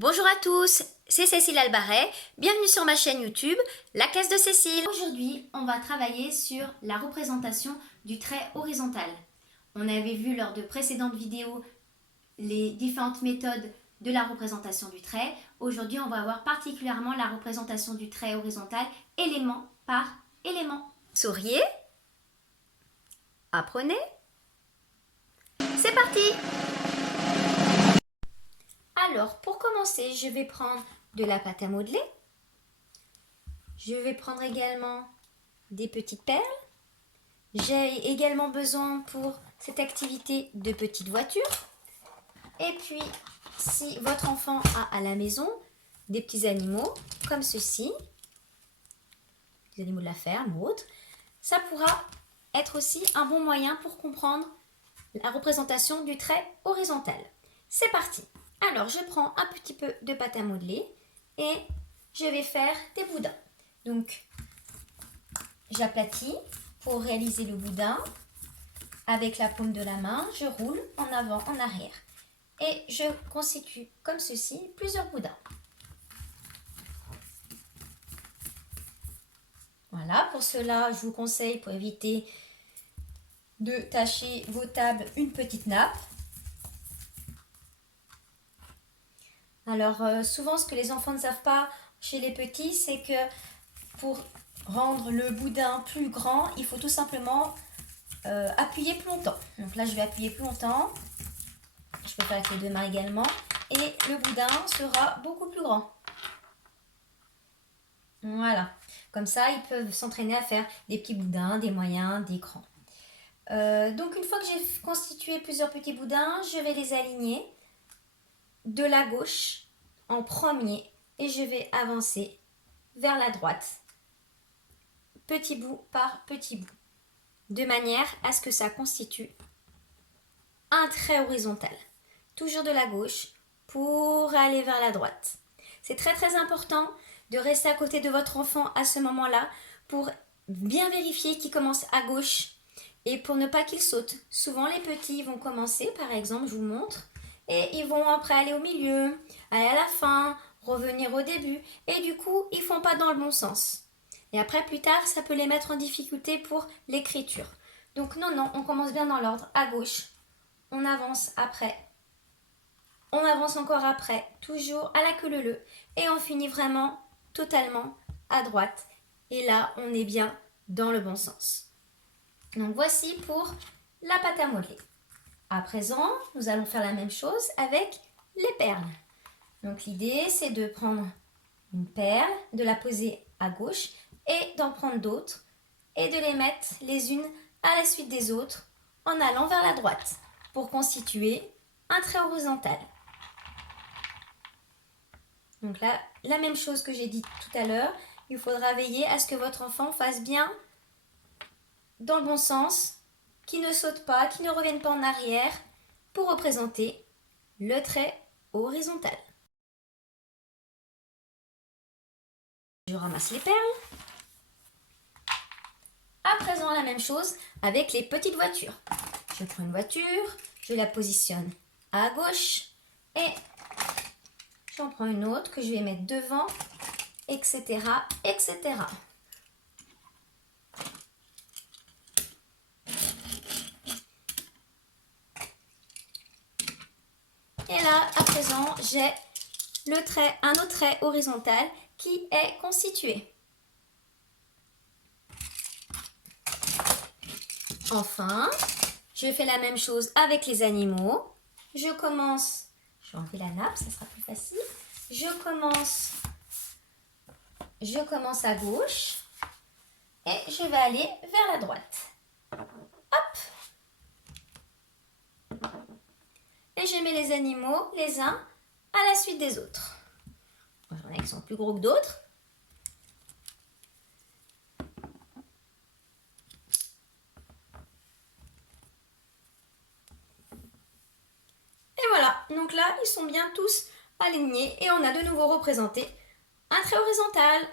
Bonjour à tous, c'est Cécile Albaret, bienvenue sur ma chaîne YouTube, la classe de Cécile. Aujourd'hui, on va travailler sur la représentation du trait horizontal. On avait vu lors de précédentes vidéos les différentes méthodes de la représentation du trait. Aujourd'hui, on va voir particulièrement la représentation du trait horizontal, élément par élément. Souriez, apprenez, c'est parti! Alors, pour commencer, je vais prendre de la pâte à modeler. Je vais prendre également des petites perles. J'ai également besoin pour cette activité de petites voitures. Et puis, si votre enfant a à la maison des petits animaux, comme ceci, des animaux de la ferme ou autres, ça pourra être aussi un bon moyen pour comprendre la représentation du trait horizontal. C'est parti! Alors, je prends un petit peu de pâte à modeler et je vais faire des boudins. Donc, j'aplatis pour réaliser le boudin. Avec la paume de la main, je roule en avant, en arrière. Et je constitue comme ceci plusieurs boudins. Voilà, pour cela, je vous conseille, pour éviter de tacher vos tables, une petite nappe. Alors, souvent, ce que les enfants ne savent pas chez les petits, c'est que pour rendre le boudin plus grand, il faut tout simplement appuyer plus longtemps. Donc là, je vais appuyer plus longtemps. Je peux faire avec les deux mains également. Et le boudin sera beaucoup plus grand. Voilà. Comme ça, ils peuvent s'entraîner à faire des petits boudins, des moyens, des grands. Donc, une fois que j'ai constitué plusieurs petits boudins, je vais les aligner de la gauche en premier et je vais avancer vers la droite, petit bout par petit bout, de manière à ce que ça constitue un trait horizontal. Toujours de la gauche pour aller vers la droite. C'est très très important de rester à côté de votre enfant à ce moment-là pour bien vérifier qu'il commence à gauche et pour ne pas qu'il saute. Souvent les petits vont commencer, par exemple, je vous montre, et ils vont après aller au milieu, aller à la fin, revenir au début, et du coup, ils ne font pas dans le bon sens. Et après, plus tard, ça peut les mettre en difficulté pour l'écriture. Donc non, on commence bien dans l'ordre, à gauche, on avance après, on avance encore après, toujours à la queue leu, et on finit vraiment totalement à droite. Et là, on est bien dans le bon sens. Donc voici pour la pâte à modeler. À présent, nous allons faire la même chose avec les perles. Donc l'idée, c'est de prendre une perle, de la poser à gauche et d'en prendre d'autres et de les mettre les unes à la suite des autres en allant vers la droite pour constituer un trait horizontal. Donc là, la même chose que j'ai dit tout à l'heure, il faudra veiller à ce que votre enfant fasse bien dans le bon sens, qu'il ne saute pas, qu'il ne revienne pas en arrière pour représenter le trait horizontal. Je ramasse les perles. À présent, la même chose avec les petites voitures. Je prends une voiture, je la positionne à gauche et j'en prends une autre que je vais mettre devant, etc., etc. Et là, à présent, j'ai un autre trait horizontal qui est constitué. Enfin, je fais la même chose avec les animaux. Je commence, je vais enlever la nappe, ça sera plus facile. Je commence à gauche et je vais aller vers la droite. Hop! Et je mets les animaux les uns à la suite des autres. J'en ai qui sont plus gros que d'autres. Et voilà, donc là, ils sont bien tous alignés et on a de nouveau représenté un trait horizontal.